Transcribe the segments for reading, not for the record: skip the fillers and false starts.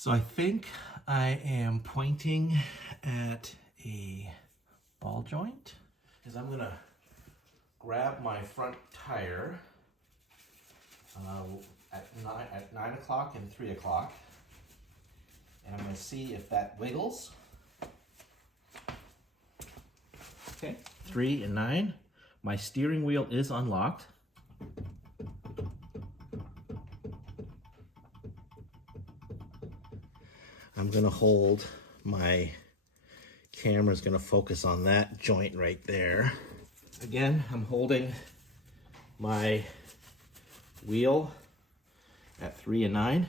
So I think I am pointing at a ball joint, because I'm gonna grab my front tire at 9 o'clock and 3 o'clock, and I'm gonna see if that wiggles. Okay, 3 and 9. My steering wheel is unlocked. I'm gonna hold, my camera's gonna focus on that joint right there. Again, I'm holding my wheel at 3 and 9.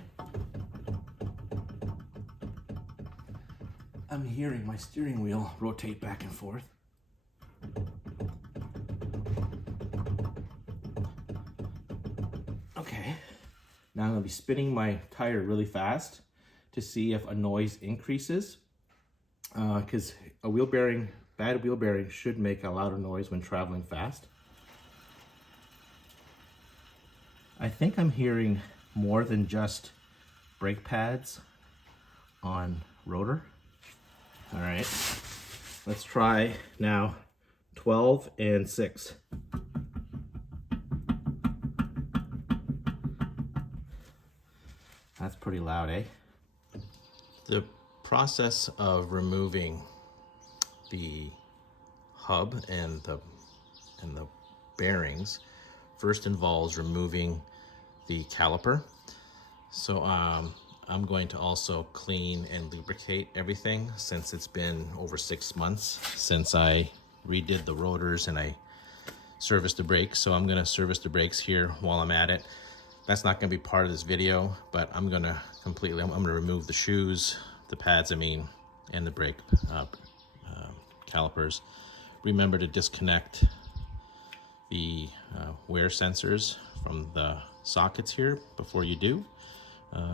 I'm hearing my steering wheel rotate back and forth. Okay, now I'm gonna be spinning my tire really fast to see if a noise increases, because a wheel bearing, bad wheel bearing should make a louder noise when traveling fast. I think I'm hearing more than just brake pads on rotor. All right, let's try now 12 and 6. That's pretty loud, eh? The process of removing the hub and the bearings first involves removing the caliper. So I'm going to also clean and lubricate everything, since it's been over 6 months since I redid the rotors and I serviced the brakes. So I'm gonna service the brakes here while I'm at it. That's not gonna be part of this video, but I'm gonna remove the shoes, the pads, and the brake calipers. Remember to disconnect the wear sensors from the sockets here before you do.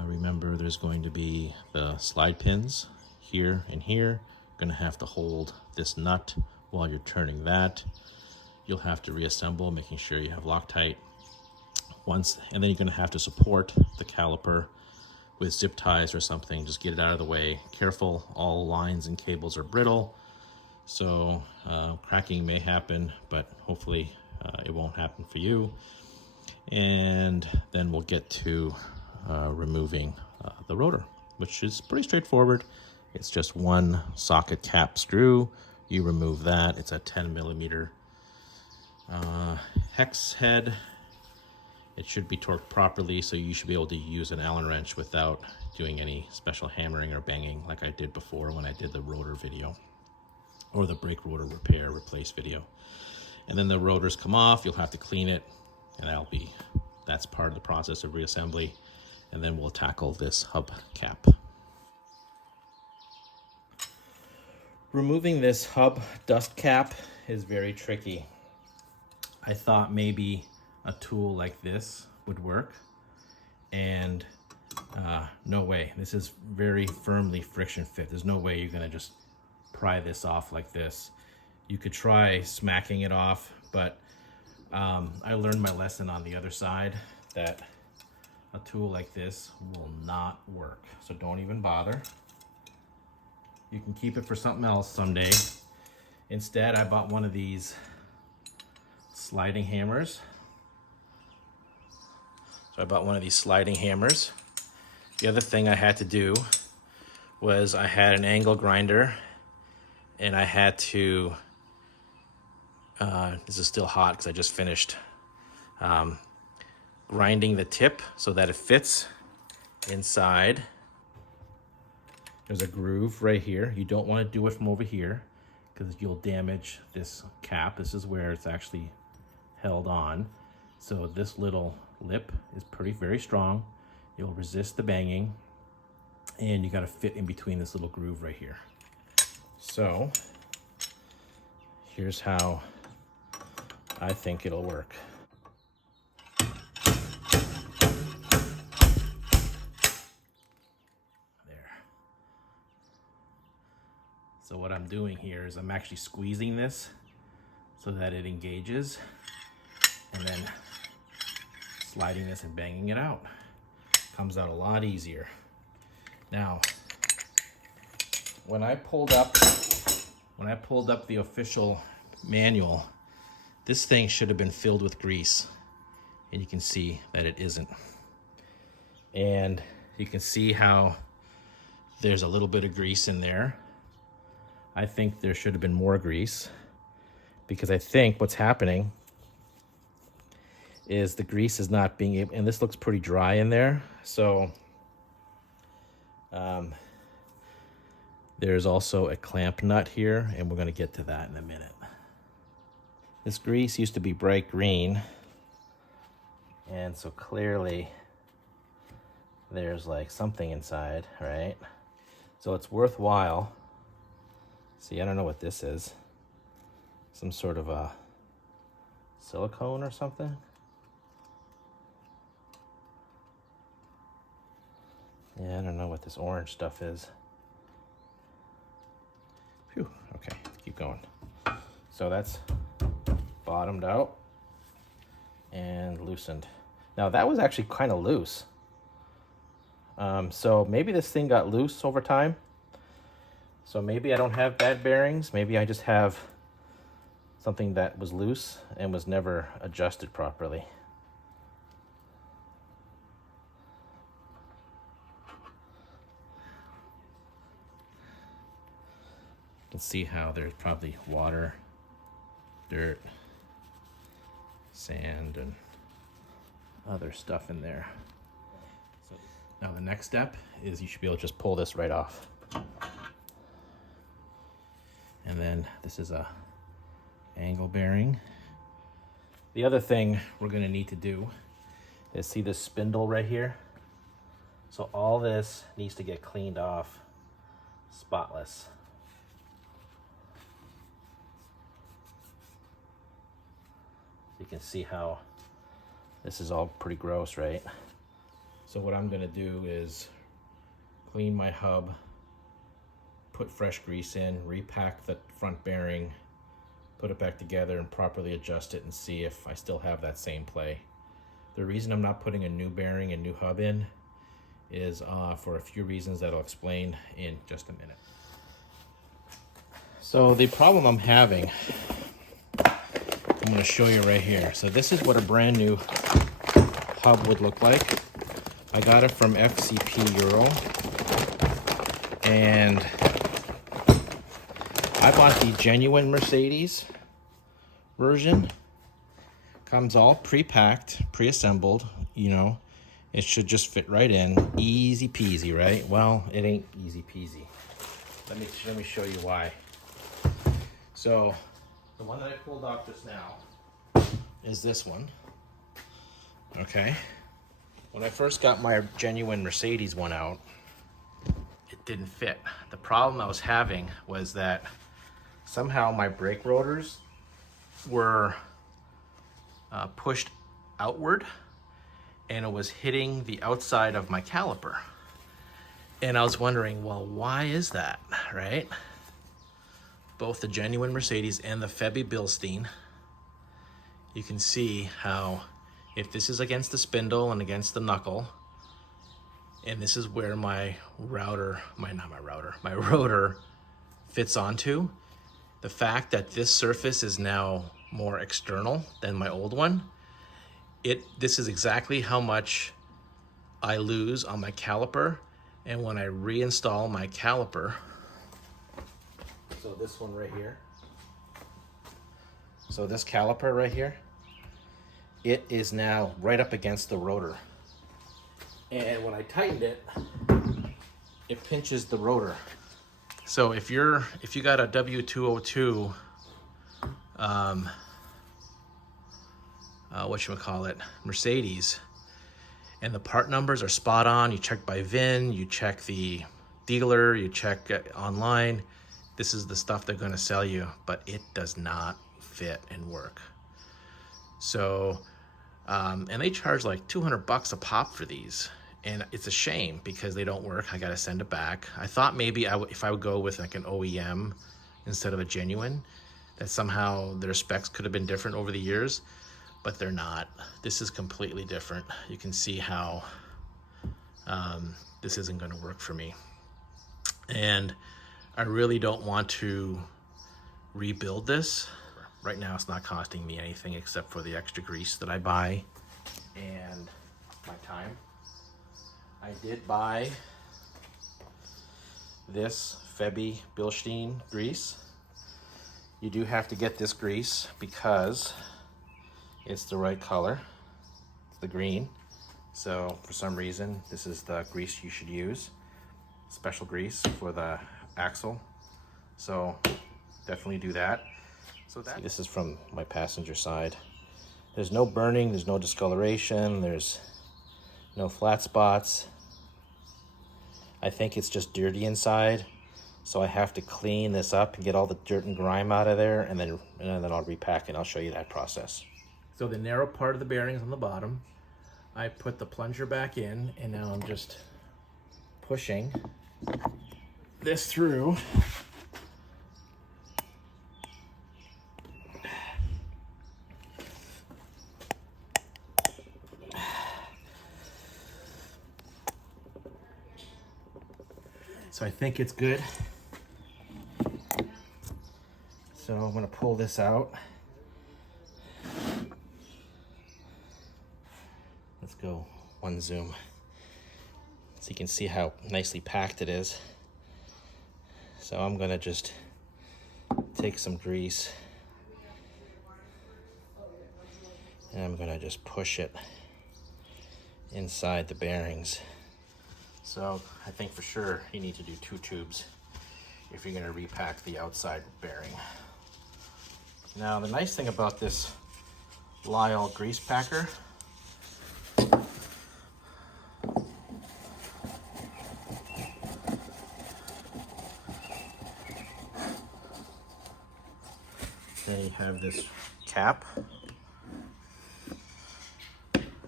Remember, there's going to be the slide pins here and here. You're gonna have to hold this nut while you're turning that. You'll have to reassemble, making sure you have Loctite. And then you're gonna have to support the caliper with zip ties or something. Just get it out of the way. Careful, all lines and cables are brittle, so cracking may happen, but hopefully it won't happen for you. And then we'll get to removing the rotor, which is pretty straightforward. It's just one socket cap screw. You remove that. It's a 10mm hex head. It should be torqued properly, so you should be able to use an Allen wrench without doing any special hammering or banging like I did before when I did the rotor video, or the brake rotor repair replace video. And then the rotors come off, you'll have to clean it, and that's part of the process of reassembly. And then we'll tackle this hub cap. Removing this hub dust cap is very tricky. I thought maybe a tool like this would work, and no way. This is very firmly friction fit. There's no way you're gonna just pry this off like this. You could try smacking it off, but I learned my lesson on the other side, that a tool like this will not work. So don't even bother. You can keep it for something else someday. Instead, I bought one of these sliding hammers. So I bought one of these sliding hammers. The other thing I had to do was I had an angle grinder, and I had to, this is still hot because I just finished grinding the tip so that it fits inside. There's a groove right here. You don't want to do it from over here because you'll damage this cap. This is where it's actually held on. So this little lip is very strong. You'll resist the banging, and you got to fit in between this little groove right here. So here's how I think it'll work. So what I'm doing here is I'm actually squeezing this so that it engages, and then sliding this and banging it out. Comes out a lot easier. Now, when I pulled up the official manual, this thing should have been filled with grease, and you can see that it isn't. And you can see how there's a little bit of grease in there. I think there should have been more grease, because I think what's happening is the grease is not being able, and this looks pretty dry in there. So there's also a clamp nut here, and we're going to get to that in a minute. This grease used to be bright green, and so clearly there's like something inside, right? So it's worthwhile. See, I don't know what this is. Some sort of a silicone or something? Yeah, I don't know what this orange stuff is. Phew, okay, let's keep going. So that's bottomed out and loosened. Now that was actually kind of loose. So maybe this thing got loose over time. So maybe I don't have bad bearings. Maybe I just have something that was loose and was never adjusted properly. You can see how there's probably water, dirt, sand, and other stuff in there. So now the next step is you should be able to just pull this right off. And then this is a angle bearing. The other thing we're going to need to do is see this spindle right here. So all this needs to get cleaned off spotless. You can see how this is all pretty gross, right? So what I'm going to do is clean my hub, put fresh grease in, repack the front bearing, put it back together and properly adjust it and see if I still have that same play. The reason I'm not putting a new bearing and new hub in is for a few reasons that I'll explain in just a minute. So the problem I'm having, I'm going to show you right here. So this is what a brand new hub would look like. I got it from FCP Euro, and I bought the genuine Mercedes version. Comes all pre-packed, pre-assembled, you know. It should just fit right in, easy peasy, right? Well, it ain't easy peasy. Let me show you why. So the one that I pulled off just now is this one. Okay. When I first got my genuine Mercedes one out, it didn't fit. The problem I was having was that somehow my brake rotors were pushed outward, and it was hitting the outside of my caliper. And I was wondering, well, why is that, right? Both the genuine Mercedes and the Febby Bilstein, you can see how if this is against the spindle and against the knuckle, and this is where my rotor fits onto, the fact that this surface is now more external than my old one, this is exactly how much I lose on my caliper. And when I reinstall my caliper, so this one right here, so this caliper right here, it is now right up against the rotor. And when I tightened it, it pinches the rotor. So if you got a W202, Mercedes, and the part numbers are spot on, you check by VIN, you check the dealer, you check online, this is the stuff they're gonna sell you, but it does not fit and work. So, and they charge like $200 a pop for these. And it's a shame because they don't work. I got to send it back. I thought maybe if I would go with like an OEM instead of a genuine, that somehow their specs could have been different over the years, but they're not. This is completely different. You can see how this isn't going to work for me. And I really don't want to rebuild this. Right now it's not costing me anything except for the extra grease that I buy and my time. I did buy this Febby Bilstein grease. You do have to get this grease because it's the right color. It's the green. So for some reason, this is the grease you should use. Special grease for the axle. So definitely do that. So see, this is from my passenger side. There's no burning, there's no discoloration, there's no flat spots. I think it's just dirty inside. So I have to clean this up and get all the dirt and grime out of there, and then I'll repack it. I'll show you that process. So the narrow part of the bearings on the bottom, I put the plunger back in, and now I'm just pushing this through. So I think it's good. So I'm going to pull this out. Let's go one zoom so you can see how nicely packed it is. So I'm going to just take some grease and I'm going to just push it inside the bearings. So I think for sure you need to do 2 tubes if you're going to repack the outside bearing. Now the nice thing about this Lyle grease packer then you have this cap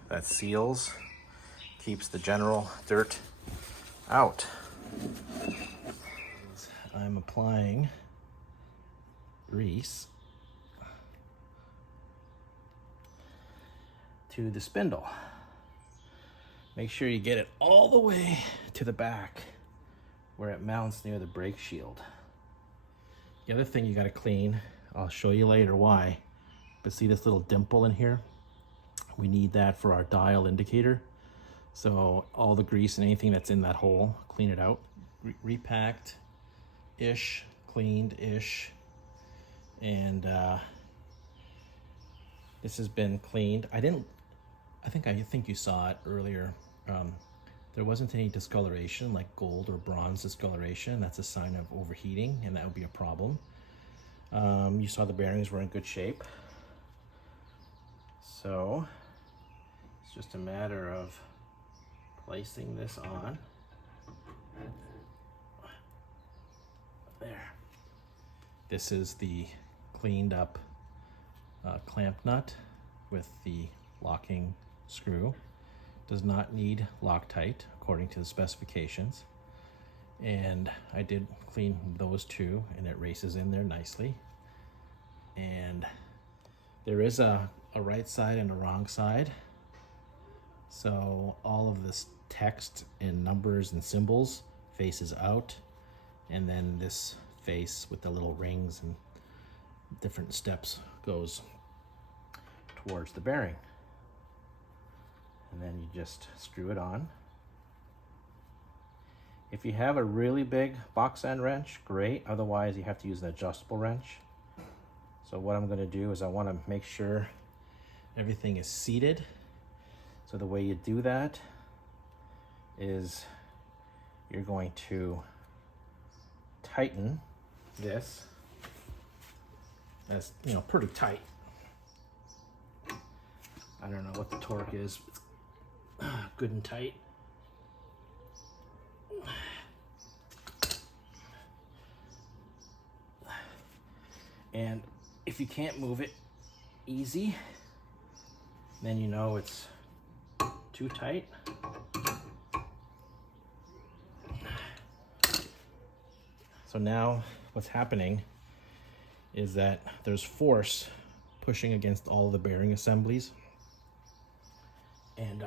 that seals, keeps the general dirt out. I'm applying grease to the spindle. Make sure you get it all the way to the back where it mounts near the brake shield. The other thing you got to clean, I'll show you later why, but see this little dimple in here? We need that for our dial indicator. So all the grease and anything that's in that hole, clean it out. Repacked-ish, cleaned-ish, and this has been cleaned. I think you saw it earlier. There wasn't any discoloration, like gold or bronze discoloration. That's a sign of overheating, and that would be a problem. You saw the bearings were in good shape. So it's just a matter of placing this on. There. This is the cleaned up clamp nut with the locking screw. Does not need Loctite according to the specifications. And I did clean those two, and it races in there nicely. And there is a right side and a wrong side. So all of this text and numbers and symbols faces out, and then this face with the little rings and different steps goes towards the bearing. And then you just screw it on. If you have a really big box end wrench, great. Otherwise, you have to use an adjustable wrench. So what I'm going to do is I want to make sure everything is seated. So the way you do that is you're going to tighten this, as you know, pretty tight. I don't know what the torque is. It's good and tight. And if you can't move it easy, then you know it's too tight. So now what's happening is that there's force pushing against all the bearing assemblies. And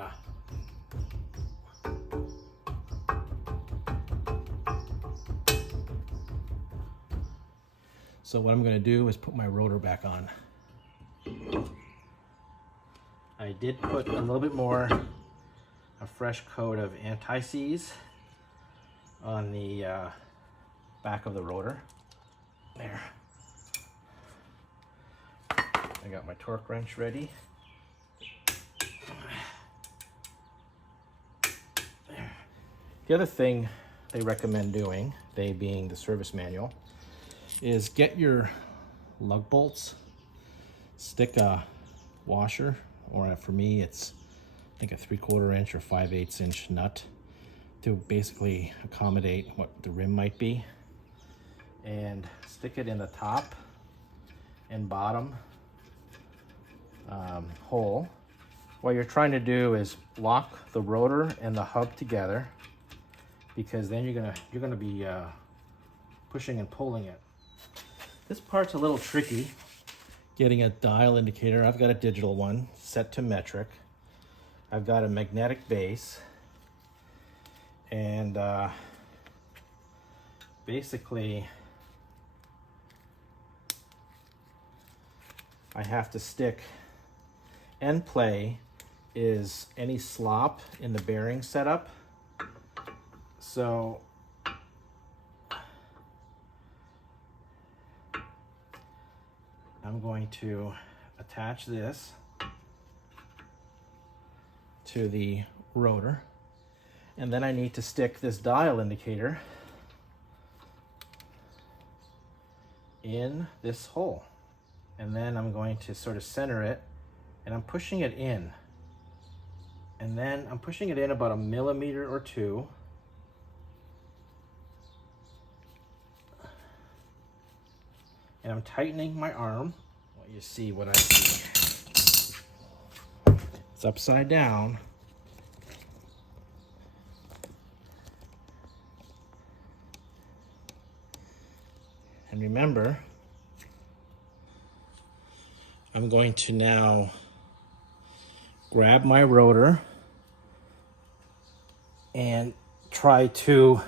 So what I'm going to do is put my rotor back on. I did put a little bit more, a fresh coat of anti-seize on the back of the rotor. There. I got my torque wrench ready. There. The other thing they recommend doing, they being the service manual, is get your lug bolts, stick a washer, or for me it's I think a 3/4 inch or 5/8 inch nut to basically accommodate what the rim might be, and stick it in the top and bottom hole. What you're trying to do is lock the rotor and the hub together, because then you're gonna be pushing and pulling it. This part's a little tricky, getting a dial indicator. I've got a digital one set to metric. I've got a magnetic base, and basically I have to stick. End play is any slop in the bearing setup. So I'm going to attach this to the rotor, and then I need to stick this dial indicator in this hole, and then I'm going to sort of center it, and I'm pushing it in, and then I'm pushing it in about 1 millimeter or 2. And I'm tightening my arm. Well, you see what I see. It's upside down. And remember, I'm going to now grab my rotor and try to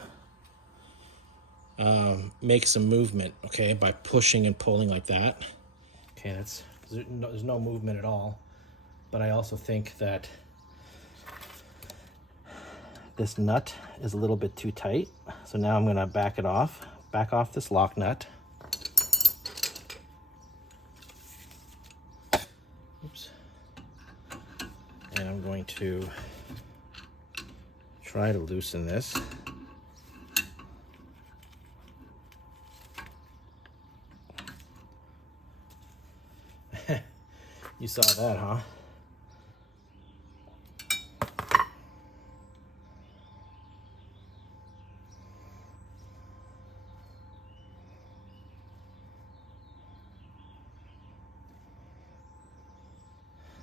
make some movement, okay, by pushing and pulling like that. Okay, there's no movement at all, but I also think that this nut is a little bit too tight. So now I'm gonna back off this lock nut. Oops. And I'm going to try to loosen this. You saw that, huh?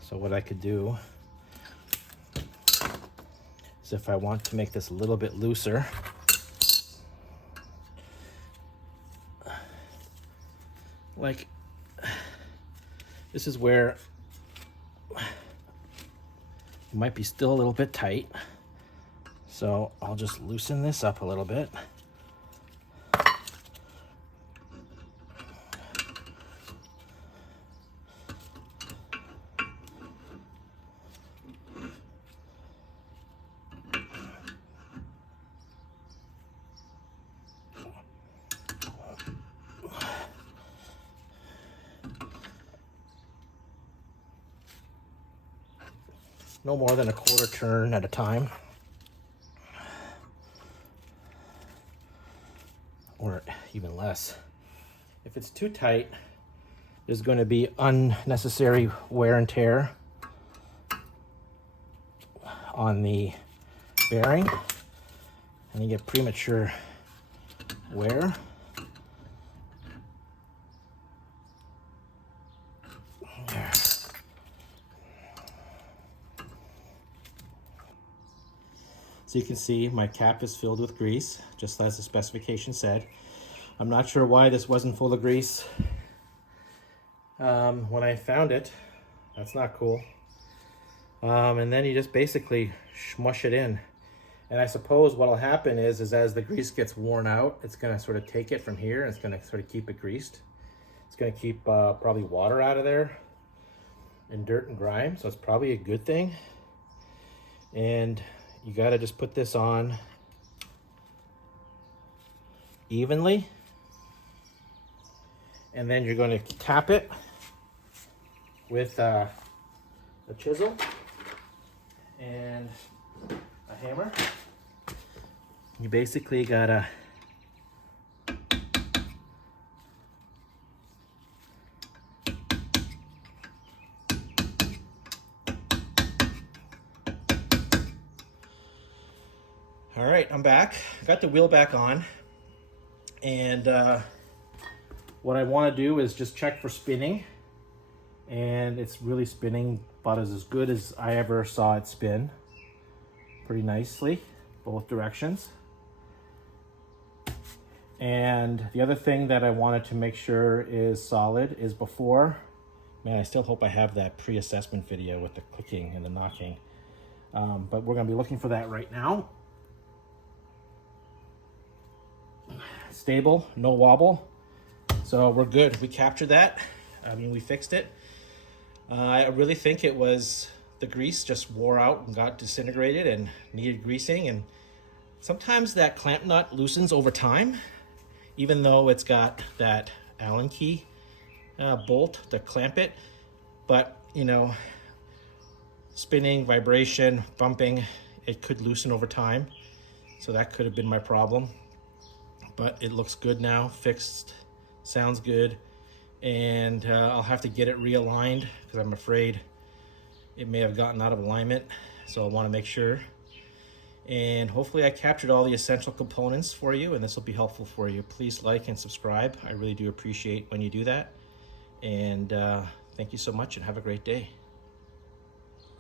So what I could do is, if I want to make this a little bit looser, like, this is where it might be still a little bit tight. So I'll just loosen this up a little bit. No more than a 1/4 turn at a time, or even less. If it's too tight, there's going to be unnecessary wear and tear on the bearing, and you get premature wear. So you can see my cap is filled with grease, just as the specification said. I'm not sure why this wasn't full of grease when I found it. That's not cool. And then you just basically smush it in. And I suppose what'll happen is as the grease gets worn out, it's gonna sort of take it from here and it's gonna sort of keep it greased. It's going to keep probably water out of there and dirt and grime, so it's probably a good thing. And you got to just put this on evenly, and then you're going to tap it with a chisel and a hammer. You basically gotta all right, I'm back. I got the wheel back on, and what I want to do is just check for spinning, and it's really spinning about as good as I ever saw it spin. Pretty nicely, both directions. And the other thing that I wanted to make sure is solid is before, man, I still hope I have that pre-assessment video with the clicking and the knocking, but we're gonna be looking for that right now. Stable, no wobble, so we're good. We captured that. I mean, we fixed it. I really think it was the grease just wore out and got disintegrated and needed greasing, and sometimes that clamp nut loosens over time, even though it's got that Allen key bolt to clamp it. But you know, spinning, vibration, bumping, it could loosen over time, so that could have been my problem. But it looks good now, fixed, sounds good, and I'll have to get it realigned because I'm afraid it may have gotten out of alignment, so I want to make sure. And hopefully I captured all the essential components for you, and this will be helpful for you. Please like and subscribe. I really do appreciate when you do that. And thank you so much, and have a great day.